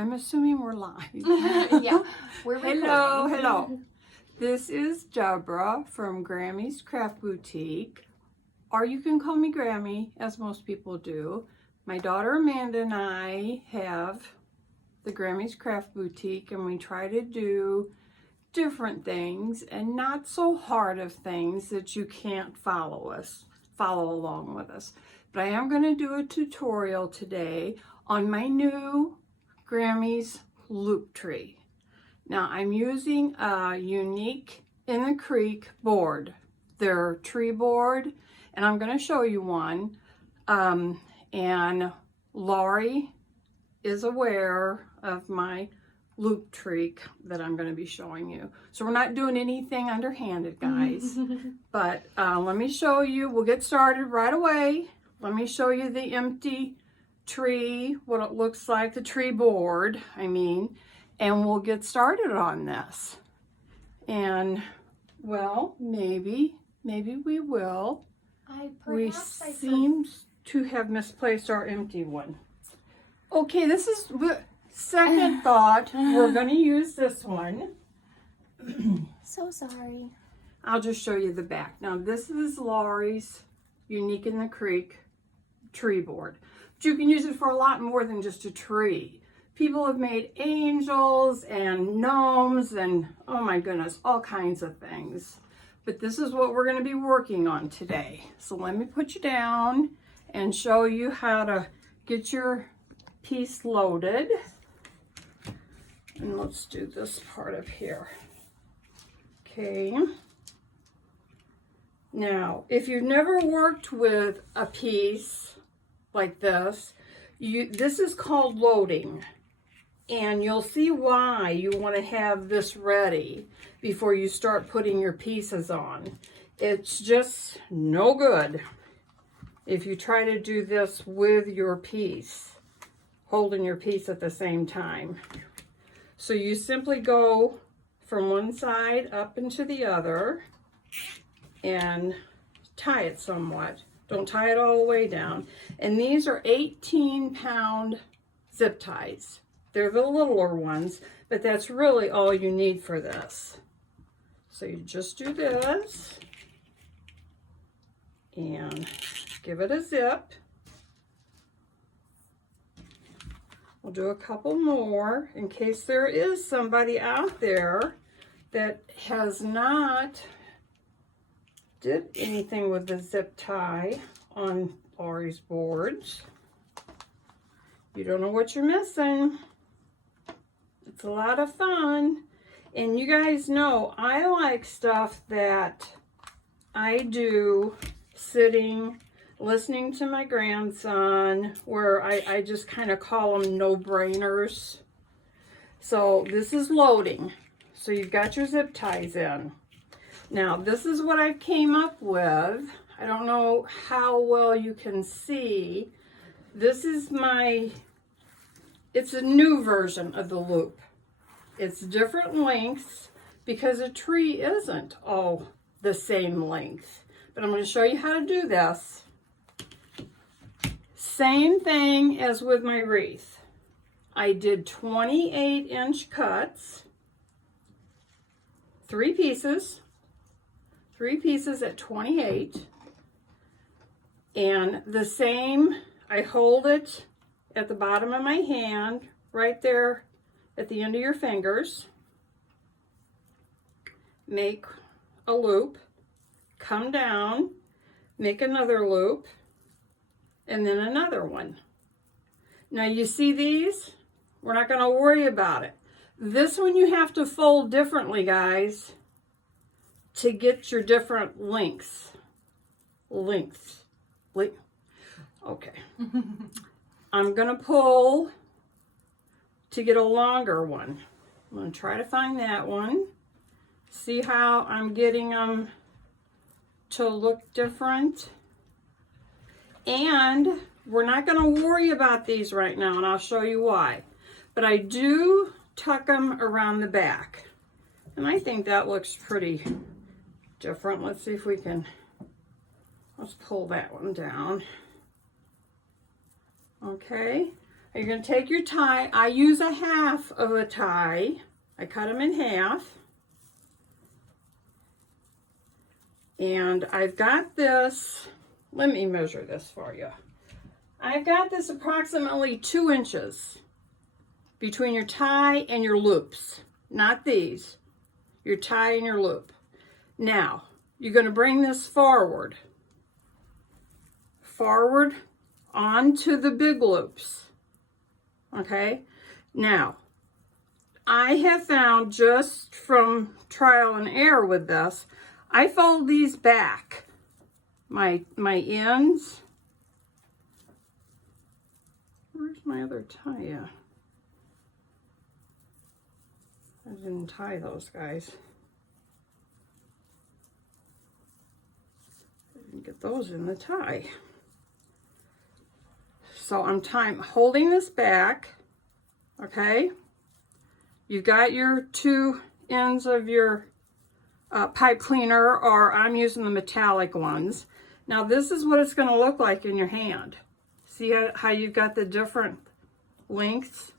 I'm assuming we're live. Yeah, we're recording. Hello. This is Deborah from Grammy's Craft Boutique, or you can call me Grammy, as most people do. My daughter Amanda and I have the Grammy's Craft Boutique, and we try to do different things and not so hard of things that you can't follow along with us. But I am going to do a tutorial today on my new Grammy's loop tree. Now I'm using a Unique in the Creek board, their tree board, and I'm going to show you one. And Laurie is aware of my loop tree that I'm going to be showing you. So we're not doing anything underhanded, guys. But let me show you. We'll get started right away. Let me show you the empty tree, what it looks like, the tree board, and we'll get started on this. And, well, maybe we will. We seem to have misplaced our empty one. Okay, this is second thought. We're going to use this one. So sorry. I'll just show you the back. Now, this is Laurie's Unique in the Creek tree board. But you can use it for a lot more than just a tree. People have made angels and gnomes and, oh my goodness, all kinds of things. But this is what we're going to be working on today. So let me put you down and show you how to get your piece loaded. And let's do this part of here. Okay. Now, if you've never worked with a piece like this, this is called loading. And you'll see why you want to have this ready before you start putting your pieces on. It's just no good if you try to do this with your piece, holding your piece at the same time. So you simply go from one side up into the other and tie it somewhat. Don't tie it all the way down. And these are 18-pound zip ties. They're the littler ones, but that's really all you need for this. So you just do this and give it a zip. We'll do a couple more in case there is somebody out there that has not did anything with the zip tie on Laurie's boards. You don't know what you're missing. It's a lot of fun. And you guys know I like stuff that I do sitting, listening to my grandson, where I just kind of call them no-brainers. So this is loading. So you've got your zip ties in. Now, this is what I came up with. I don't know how well you can see. This is it's a new version of the loop. It's different lengths because a tree isn't all the same length. But I'm going to show you how to do this. Same thing as with my wreath. I did 28-inch cuts, 3 pieces at 28, and the same, I hold it at the bottom of my hand, right there at the end of your fingers, make a loop, come down, make another loop, and then another one. Now you see these? We're not going to worry about it. This one you have to fold differently, guys, to get your different lengths. Okay. I'm going to pull to get a longer one. I'm going to try to find that one. See how I'm getting them to look different. And we're not going to worry about these right now, and I'll show you why. But I do tuck them around the back. And I think that looks pretty different. Let's see if we can, let's pull that one down. Okay, You're going to take your tie. I use a half of a tie. I cut them in half. And I've got this, let me measure this for you. I've got this approximately 2 inches between your tie and your loops. Not these, your tie and your loop. Now, you're going to bring this forward onto the big loops. Okay, now I have found, just from trial and error with this, I fold these back, my ends. Where's my other tie at? I didn't tie those guys. I didn't get those in the tie. So I'm holding this back, okay? You got your 2 ends of your pipe cleaner, or I'm using the metallic ones. Now this is what it's going to look like in your hand. See how you've got the different lengths?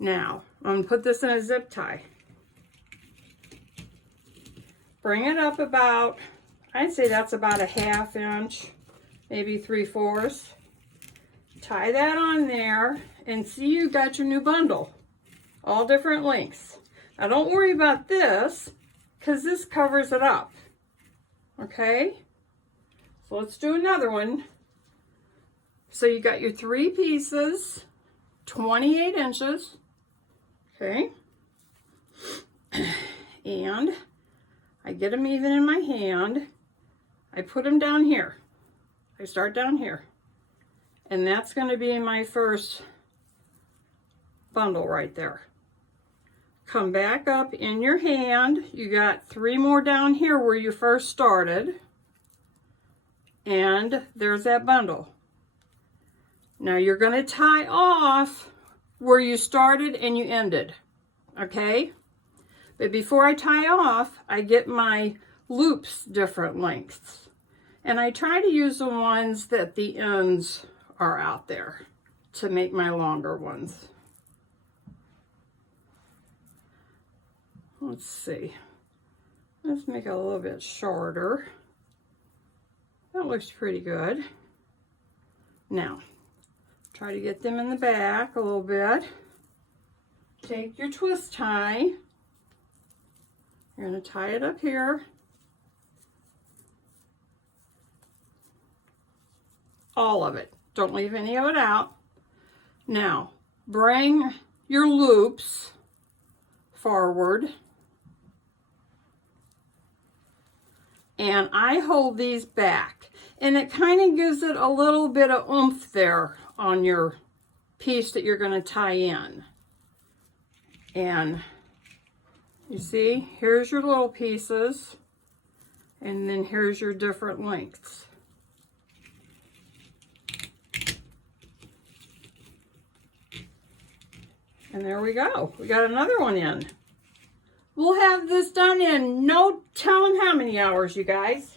Now, I'm going to put this in a zip tie. Bring it up about, I'd say that's about a 1/2 inch, maybe 3/4. Tie that on there, and see, you got your new bundle. All different lengths. Now don't worry about this, because this covers it up. Okay? So let's do another one. So you got your 3 pieces, 28 inches. Okay? And I get them even in my hand. I put them down here. I start down here. And that's going to be my first bundle right there. Come back up in your hand. You got 3 more down here where you first started. And there's that bundle. Now you're going to tie off where you started and you ended. Okay? But before I tie off, I get my loops different lengths. And I try to use the ones that the ends are out there to make my longer ones. Let's see. Let's make it a little bit shorter. That looks pretty good. Now, try to get them in the back a little bit. Take your twist tie. You're going to tie it up here. All of it. Don't leave any of it out. Now, bring your loops forward. And I hold these back. And it kind of gives it a little bit of oomph there on your piece that you're going to tie in. And you see, here's your little pieces. And then here's your different lengths. And there we go. We got another one in. We'll have this done in no telling how many hours, you guys.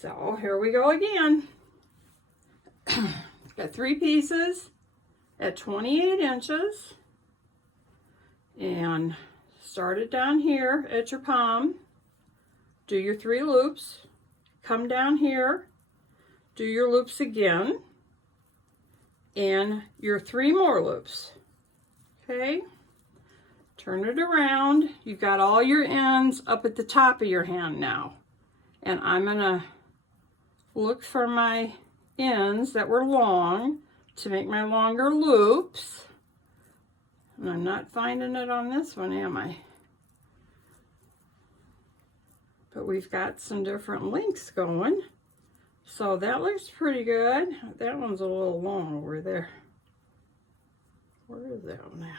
So here we go again. Got 3 pieces at 28 inches. And start it down here at your palm. Do your 3 loops. Come down here. Do your loops again. And your 3 more loops. Okay? Turn it around. You've got all your ends up at the top of your hand now. And I'm going to look for my ends that were long to make my longer loops. And I'm not finding it on this one, am I? But we've got some different lengths going. So that looks pretty good. That one's a little long over there. Where is that one at?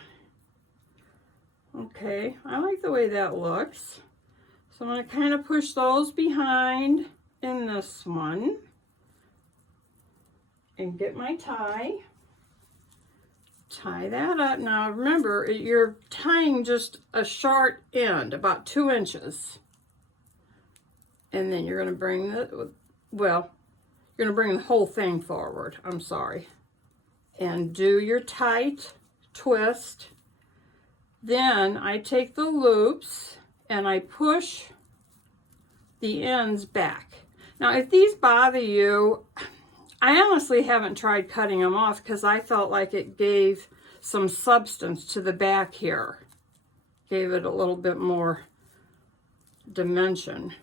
Okay, I like the way that looks. So I'm going to kind of push those behind in this one. And get my tie. Tie that up. Now remember, you're tying just a short end, about 2 inches. And then you're going to bring the, well, you're gonna bring the whole thing forward, I'm sorry. And do your tight twist. Then I take the loops and I push the ends back. Now, if these bother you, I honestly haven't tried cutting them off because I felt like it gave some substance to the back here. Gave it a little bit more dimension.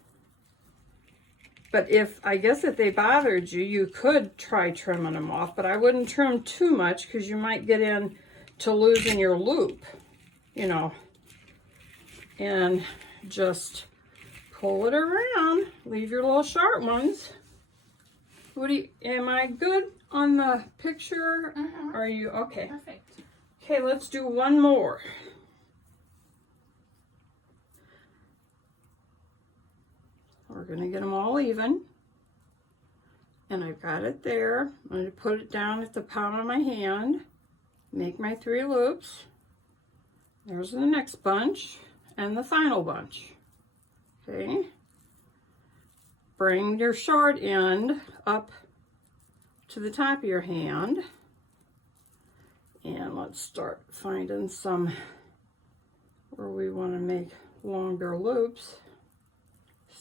But I guess if they bothered you, you could try trimming them off, but I wouldn't trim too much because you might get into losing your loop, you know, and just pull it around. Leave your little sharp ones. Am I good on the picture? Are you okay? Perfect. Okay, let's do one more. We're gonna get them all even. And I've got it there. I'm gonna put it down at the palm of my hand. Make my 3 loops. There's the next bunch and the final bunch. Okay. Bring your short end up to the top of your hand. And let's start finding some where we want to make longer loops.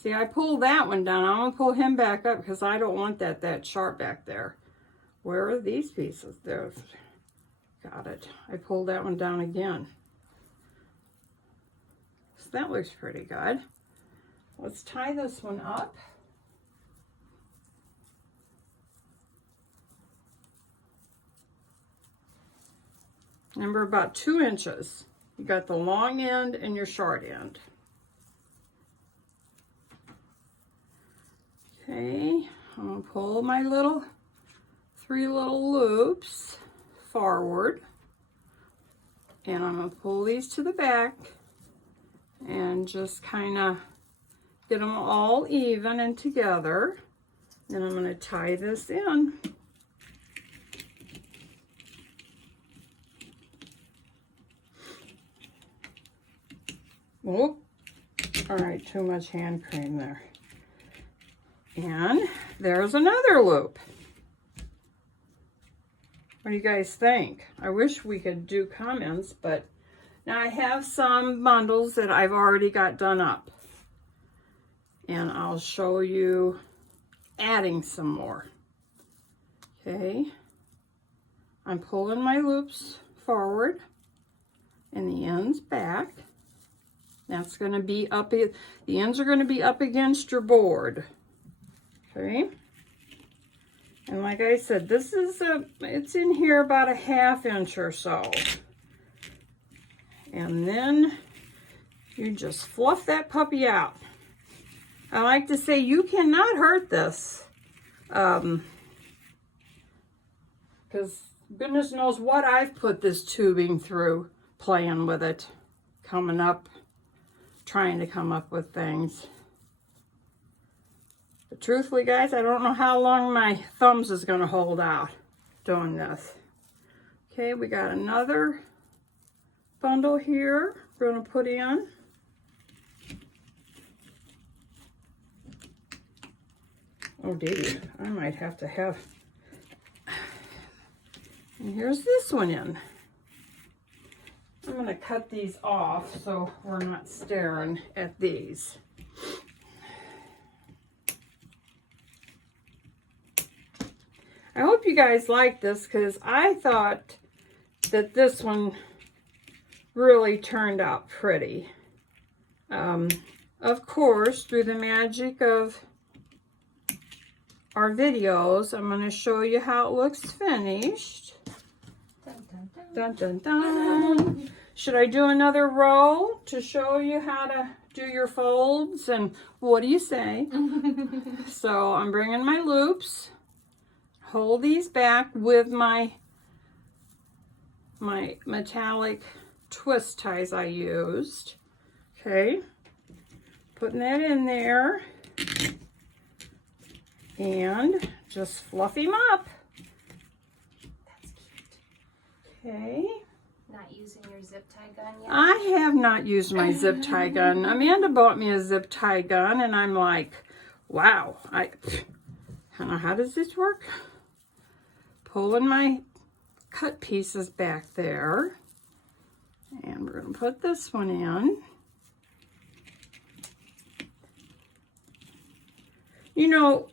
See, I pulled that one down. I'm going to pull him back up because I don't want that sharp back there. Where are these pieces? There. Got it. I pulled that one down again. So that looks pretty good. Let's tie this one up. Remember, about 2 inches. You got the long end and your short end. Okay, I'm gonna pull my 3 little loops forward, and I'm gonna pull these to the back and just kind of get them all even and together. Then I'm gonna tie this in. Whoop. All right, too much hand cream there. And there's another loop. What do you guys think? I wish we could do comments, but now I have some bundles that I've already got done up. And I'll show you adding some more. Okay. I'm pulling my loops forward and the ends back. That's going to be up, the ends are going to be up against your board. Okay. And like I said, this is it's in here about a 1/2 inch or so. And then you just fluff that puppy out. I like to say you cannot hurt this. Because goodness knows what I've put this tubing through playing with it. Coming up, trying to come up with things. But truthfully, guys, I don't know how long my thumbs is going to hold out doing this. Okay, we got another bundle here we're going to put in. Oh, dear, I might have to have... And here's this one in. I'm going to cut these off so we're not staring at these. I hope you guys like this because I thought that this one really turned out pretty. Of course, through the magic of our videos, I'm going to show you how it looks finished. Dun, dun, dun. Should I do another row to show you how to do your folds? And what do you say? So I'm bringing my loops. Hold these back with my metallic twist ties I used. Okay, putting that in there and just fluff him up. That's cute. Okay. Not using your zip tie gun yet? I have not used my zip tie gun. Amanda bought me a zip tie gun and I'm like, wow, Now, how does this work? Pulling my cut pieces back there. And we're going to put this one in. You know,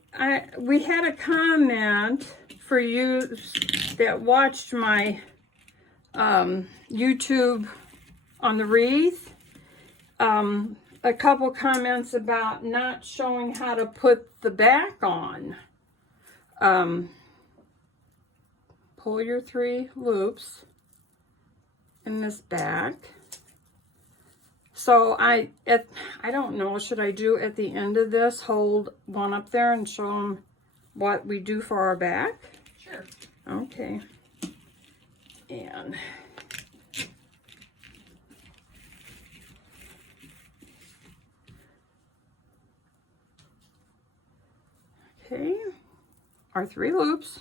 we had a comment for you that watched my YouTube on the wreath. A couple comments about not showing how to put the back on. Pull your 3 loops in this back. So I don't know, should I do at the end of this, hold one up there and show them what we do for our back? Sure. Okay. And okay, our 3 loops,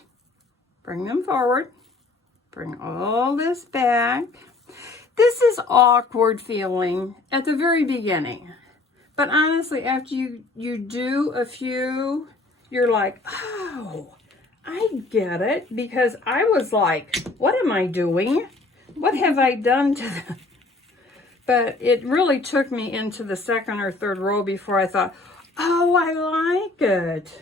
bring them forward, bring all this back. This is awkward feeling at the very beginning, but honestly, after you do a few, you're like, oh, I get it, because I was like, what am I doing? What have I done to them? But it really took me into the 2nd or 3rd row before I thought, oh, I like it.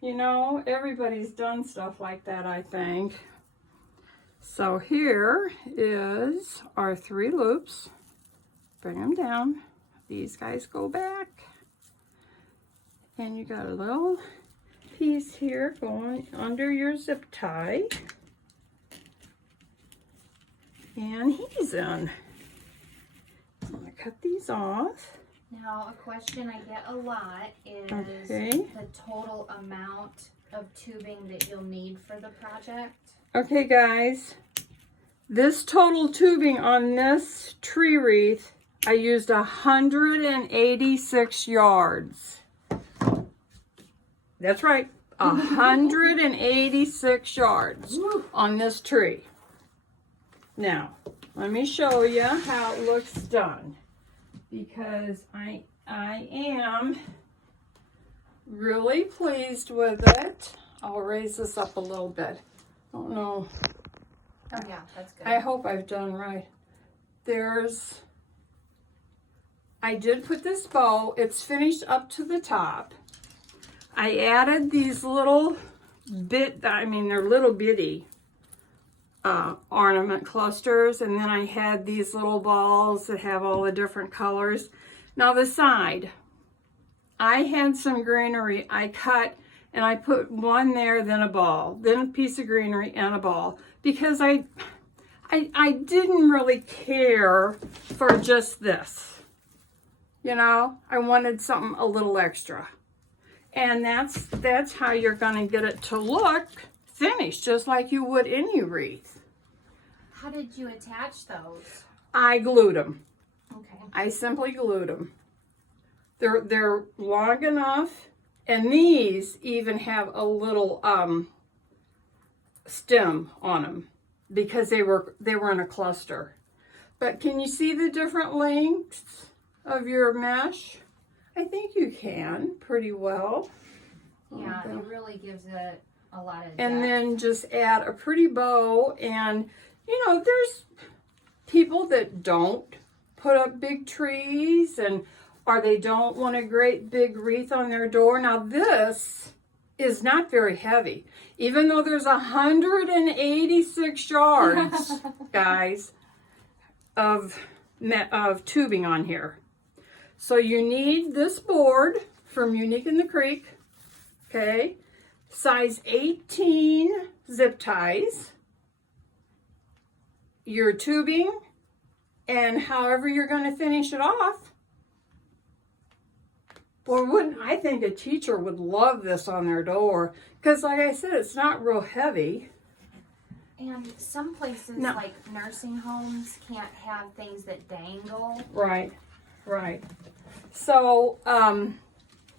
You know, everybody's done stuff like that, I think. So here is our 3 loops. Bring them down. These guys go back. And you got a little piece here going under your zip tie. And he's in. I'm going to cut these off. Now, a question I get a lot is Okay. the total amount of tubing that you'll need for the project. Okay, guys. This total tubing on this tree wreath, I used 186 yards. That's right, 186 yards on this tree. Now, let me show you how it looks done, because I am really pleased with it. I'll raise this up a little bit. Don't know. Oh yeah, that's good. I hope I've done right. I did put this bow. It's finished up to the top. I added these little they're little bitty ornament clusters, and then I had these little balls that have all the different colors. Now the side, I had some greenery I cut, and I put one there, then a ball, then a piece of greenery and a ball, because I didn't really care for just this. You know, I wanted something a little extra. And that's how you're going to get it to look finished, just like you would any wreath. How did you attach those? I glued them. Okay. I simply glued them. They're long enough, and these even have a little stem on them because they were in a cluster. But can you see the different lengths of your mesh? I think you can pretty well. Yeah, it really gives it a lot of depth. And then just add a pretty bow. And you know, there's people that don't put up big trees, or they don't want a great big wreath on their door. Now this is not very heavy, even though there's 186 yards, guys, of tubing on here. So you need this board from Unique in the Creek, okay? Size 18 zip ties, your tubing, and however you're going to finish it off. Well, I think a teacher would love this on their door, because like I said, it's not real heavy. And some places, like nursing homes, can't have things that dangle. Right. So,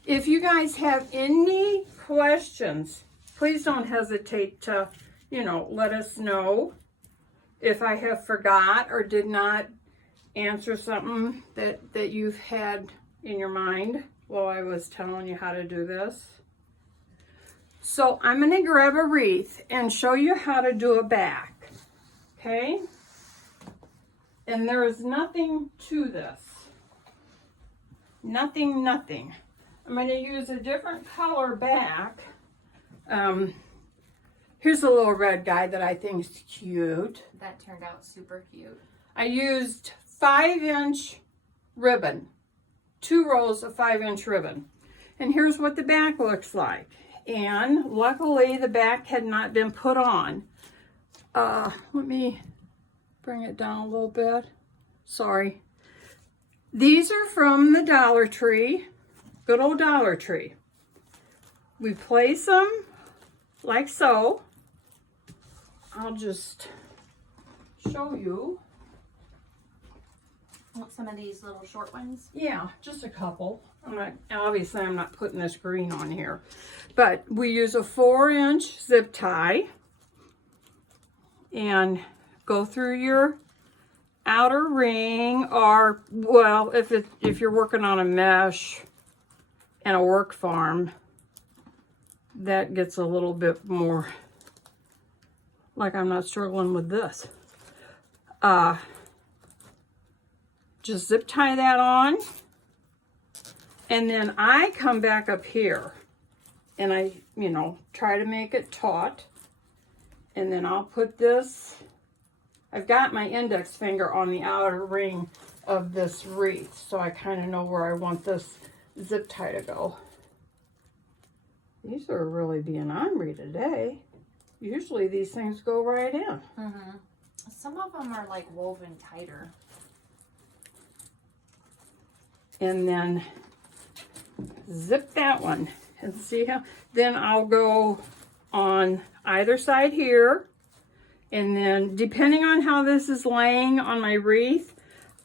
if you guys have any questions, please don't hesitate to, let us know if I have forgot or did not answer something that you've had in your mind while I was telling you how to do this. So I'm going to grab a wreath and show you how to do a back. Okay? And there is nothing to this. Nothing. I'm going to use a different color back. Here's a little red guy that I think is cute. That turned out super cute. I used 5-inch ribbon. 2 rows of 5-inch ribbon. And here's what the back looks like. And luckily the back had not been put on. Let me bring it down a little bit. Sorry. These are from the Dollar Tree. Good old Dollar Tree. We place them like so. I'll just show you. Want some of these little short ones? Yeah, just a couple. Obviously I'm not putting this green on here. But we use a 4-inch zip tie. And go through your outer ring, or, well, if you're working on a mesh and a work farm, that gets a little bit more, like I'm not struggling with this. Just zip tie that on, and then I come back up here and I, try to make it taut, and then I'll put this, I've got my index finger on the outer ring of this wreath, so I kind of know where I want this zip tie to go. These are really being ornery today. Usually these things go right in. Mm-hmm. Some of them are like woven tighter. And then zip that one and see how, then I'll go on either side here, and then depending on how this is laying on my wreath,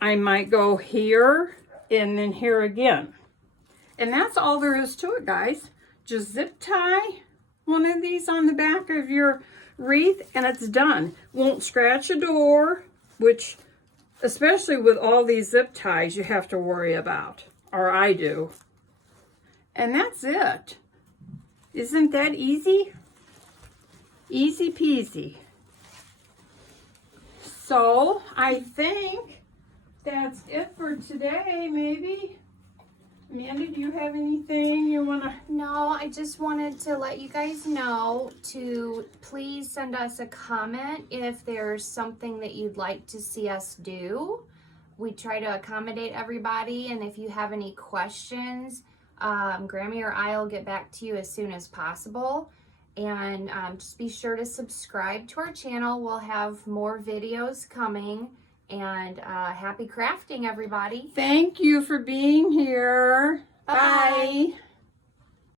I might go here and then here again. And that's all there is to it, guys. Just zip tie one of these on the back of your wreath and it's done. Won't scratch a door, which especially with all these zip ties you have to worry about, or I do. And that's it. Isn't that easy? Easy peasy. So I think that's it for today, maybe. Amanda, do you have anything you want to? No, I just wanted to let you guys know to please send us a comment if there's something that you'd like to see us do. We try to accommodate everybody, and if you have any questions, Grammy or I will get back to you as soon as possible. And just be sure to subscribe to our channel. We'll have more videos coming. And happy crafting, everybody. Thank you for being here. Bye. Bye.